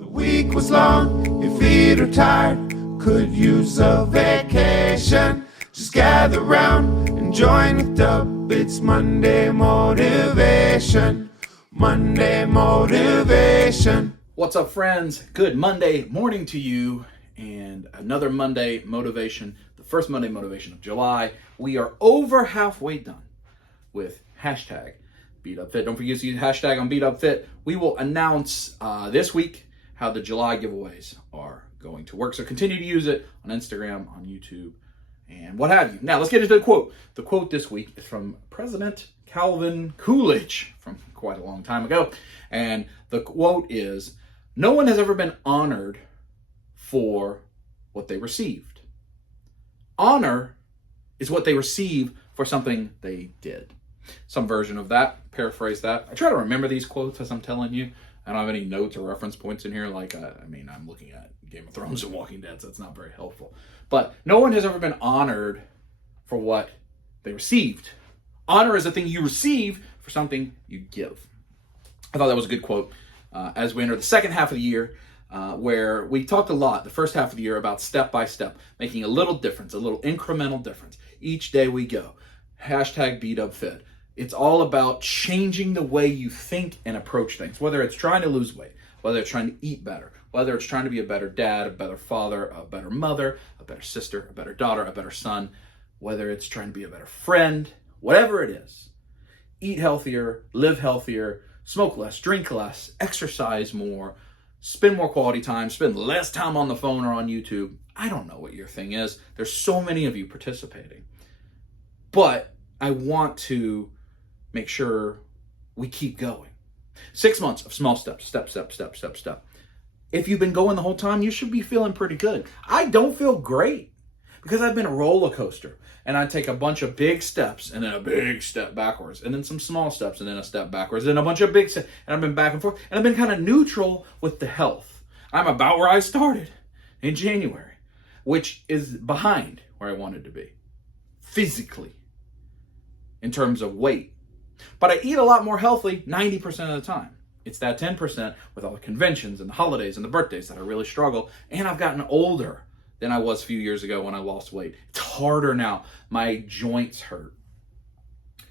The week was long, your feet are tired, could use a vacation. Just gather round and join with Dub, it's Monday Motivation. Monday Motivation. What's up, friends? Good Monday morning to you, and another Monday Motivation, the first Monday Motivation of July. We are over halfway done with hashtag BeatUpFit. Don't forget to use hashtag on BeatUpFit. We will announce this week how the July giveaways are going to work. So continue to use it on Instagram, on YouTube, and what have you. Now, let's get into the quote. The quote this week is from President Calvin Coolidge from quite a long time ago. And the quote is, "No one has ever been honored for what they received. Honor is what they receive for something they did." Some version of that, paraphrase that. I try to remember these quotes as I'm telling you. I don't have any notes or reference points in here. I'm looking at Game of Thrones and Walking Dead, so it's not very helpful. But no one has ever been honored for what they received. Honor is a thing you receive for something you give. I thought that was a good quote as we enter the second half of the year, where we talked a lot, the first half of the year, about step by step, making a little difference, a little incremental difference. Each day we go. Hashtag BeatUpFit. It's all about changing the way you think and approach things, whether it's trying to lose weight, whether it's trying to eat better, whether it's trying to be a better dad, a better father, a better mother, a better sister, a better daughter, a better son, whether it's trying to be a better friend, whatever it is. Eat healthier, live healthier, smoke less, drink less, exercise more, spend more quality time, spend less time on the phone or on YouTube. I don't know what your thing is. There's so many of you participating. But I want to make sure we keep going. 6 months of small steps, step. If you've been going the whole time, you should be feeling pretty good. I don't feel great because I've been a roller coaster, and I take a bunch of big steps and then a big step backwards, and then some small steps and then a step backwards, and a bunch of big steps, and I've been back and forth, and I've been kind of neutral with the health. I'm about where I started in January, which is behind where I wanted to be physically in terms of weight. But I eat a lot more healthy 90% of the time. It's that 10% with all the conventions and the holidays and the birthdays that I really struggle. And I've gotten older than I was a few years ago when I lost weight. It's harder now. My joints hurt.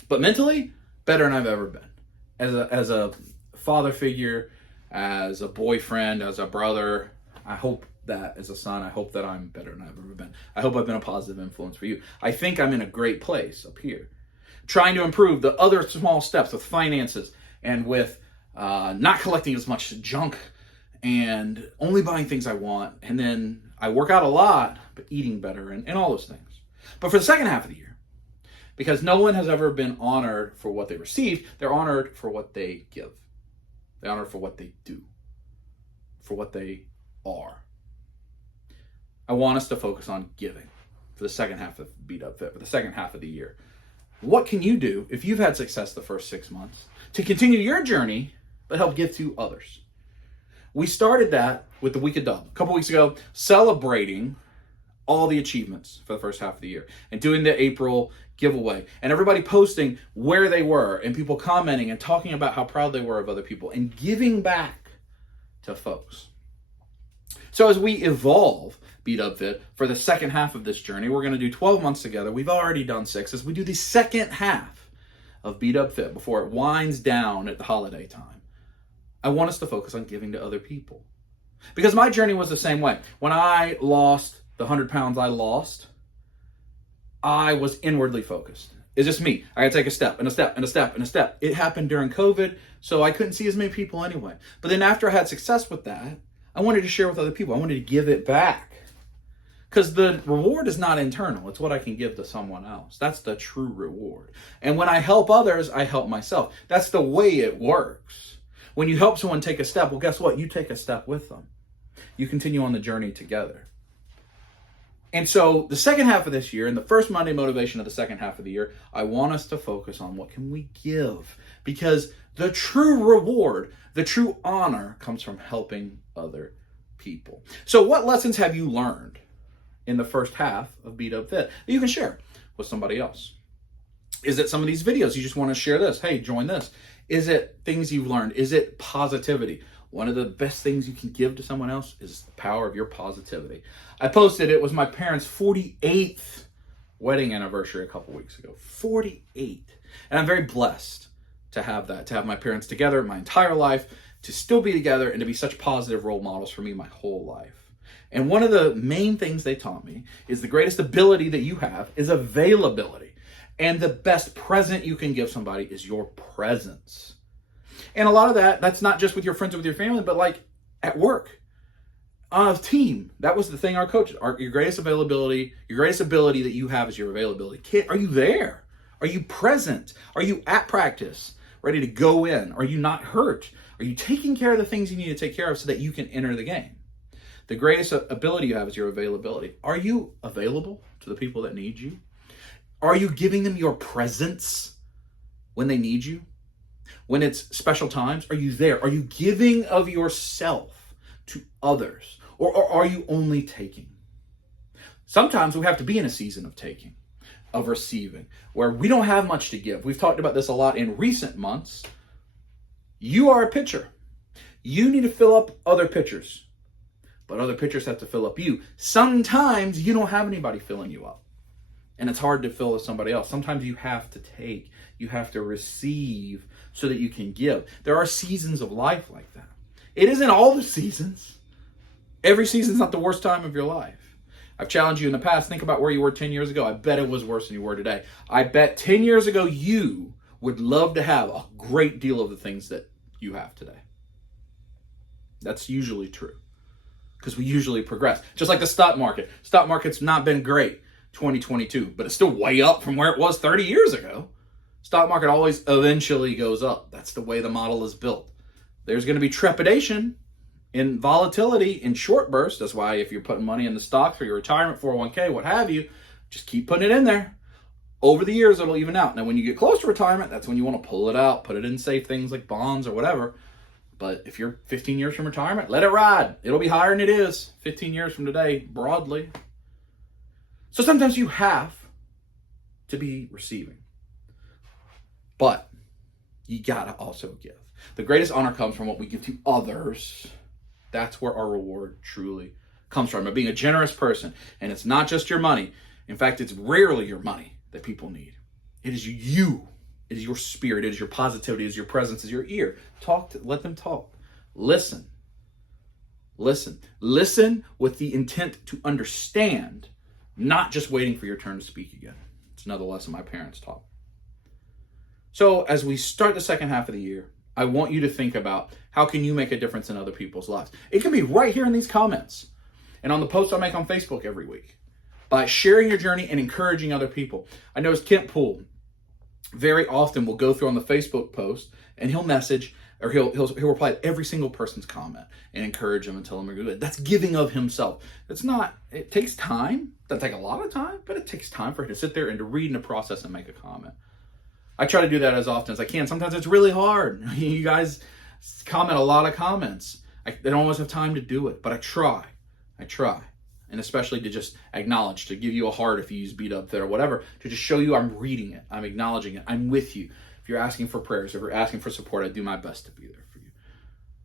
But mentally, better than I've ever been. As a father figure, as a boyfriend, as a brother, I hope that as a son, I hope that I'm better than I've ever been. I hope I've been a positive influence for you. I think I'm in a great place up here. Trying to improve the other small steps with finances and with not collecting as much junk and only buying things I want. And then I work out a lot, but eating better and all those things. But for the second half of the year, because no one has ever been honored for what they received, they're honored for what they give. They're honored for what they do, for what they are. I want us to focus on giving for the second half of BeatUpFit, for the second half of the year. What can you do if you've had success the first 6 months to continue your journey, but help give to others? We started that with the Week of Dub a couple weeks ago, celebrating all the achievements for the first half of the year and doing the April giveaway and everybody posting where they were and people commenting and talking about how proud they were of other people and giving back to folks. So as we evolve BeatUpFit for the second half of this journey, we're going to do 12 months together. We've already done 6. As we do the second half of BeatUpFit before it winds down at the holiday time, I want us to focus on giving to other people. Because my journey was the same way. When I lost the 100 pounds I lost, I was inwardly focused. It's just me. I got to take a step and a step and a step and a step. It happened during COVID, so I couldn't see as many people anyway. But then after I had success with that, I wanted to share with other people. I wanted to give it back. Because the reward is not internal. It's what I can give to someone else. That's the true reward. And when I help others, I help myself. That's the way it works. When you help someone take a step, well, guess what? You take a step with them. You continue on the journey together. And so the second half of this year, and the first Monday motivation of the second half of the year, I want us to focus on what can we give. Because the true reward, the true honor comes from helping other people. So what lessons have you learned in the first half of BeatUpFit that you can share with somebody else? Is it some of these videos you just want to share this? Hey, join this. Is it things you've learned? Is it positivity? One of the best things you can give to someone else is the power of your positivity. I posted it was my parents' 48th wedding anniversary a couple weeks ago. 48. And I'm very blessed to have that, to have my parents together my entire life, to still be together, and to be such positive role models for me my whole life. And one of the main things they taught me is the greatest ability that you have is availability. And the best present you can give somebody is your presence. And a lot of that's not just with your friends or with your family, but like at work, on a team. That was the thing our coaches, your greatest ability that you have is your availability. Kid, are you there? Are you present? Are you at practice, ready to go in? Are you not hurt? Are you taking care of the things you need to take care of so that you can enter the game? The greatest ability you have is your availability. Are you available to the people that need you? Are you giving them your presence when they need you? When it's special times, are you there? Are you giving of yourself to others? Or are you only taking? Sometimes we have to be in a season of taking, of receiving, where we don't have much to give. We've talked about this a lot in recent months. You are a pitcher. You need to fill up other pitchers, but other pitchers have to fill up you. Sometimes you don't have anybody filling you up, and it's hard to fill with somebody else. Sometimes you have to take, you have to receive so that you can give. There are seasons of life like that. It isn't all the seasons. Every season's not the worst time of your life. I've challenged you in the past. Think about where you were 10 years ago. I bet it was worse than you were today. I bet 10 years ago you would love to have a great deal of the things that you have today. That's usually true because we usually progress. Just like the stock market. Stock market's not been great 2022, but it's still way up from where it was 30 years ago. Stock market always eventually goes up. That's the way the model is built. There's going to be trepidation in volatility in short bursts. That's why if you're putting money in the stock for your retirement, 401k, what have you, just keep putting it in there. Over the years, it'll even out. Now, when you get close to retirement, that's when you want to pull it out, put it in safe things like bonds or whatever. But if you're 15 years from retirement, let it ride. It'll be higher than it is 15 years from today, broadly. So sometimes you have to be receiving. But you gotta also give. The greatest honor comes from what we give to others. That's where our reward truly comes from, of being a generous person. And it's not just your money. In fact, it's rarely your money that people need. It is you. It is your spirit. It is your positivity. It is your presence. It is your ear. Let them talk. Listen. Listen with the intent to understand, not just waiting for your turn to speak again. It's another lesson my parents taught. So as we start the second half of the year, I want you to think about how can you make a difference in other people's lives. It can be right here in these comments and on the posts I make on Facebook every week by sharing your journey and encouraging other people. I noticed Kent Poole very often will go through on the Facebook post and he'll message or he'll reply to every single person's comment and encourage them and tell them they're good. That's giving of himself. It takes time. It doesn't take a lot of time, but it takes time for him to sit there and to read and to process and make a comment. I try to do that as often as I can. Sometimes it's really hard. You guys comment a lot of comments. I don't always have time to do it, but I try. And especially to just acknowledge, to give you a heart if you use beat up there or whatever, to just show you I'm reading it, I'm acknowledging it, I'm with you. If you're asking for prayers, if you're asking for support, I do my best to be there for you.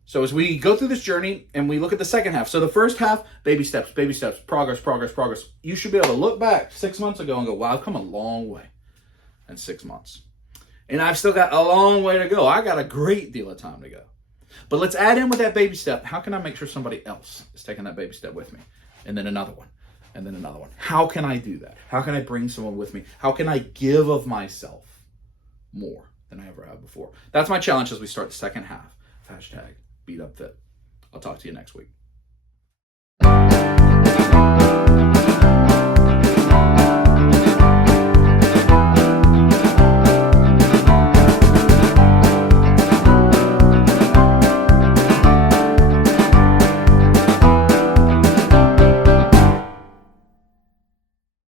So as we go through this journey and we look at the second half, so the first half, baby steps, progress. You should be able to look back 6 months ago and go, wow, I've come a long way in 6 months. And I've still got a long way to go. I got a great deal of time to go. But let's add in with that baby step. How can I make sure somebody else is taking that baby step with me? And then another one. And then another one. How can I do that? How can I bring someone with me? How can I give of myself more than I ever have before? That's my challenge as we start the second half. #BeatUpFit. I'll talk to you next week.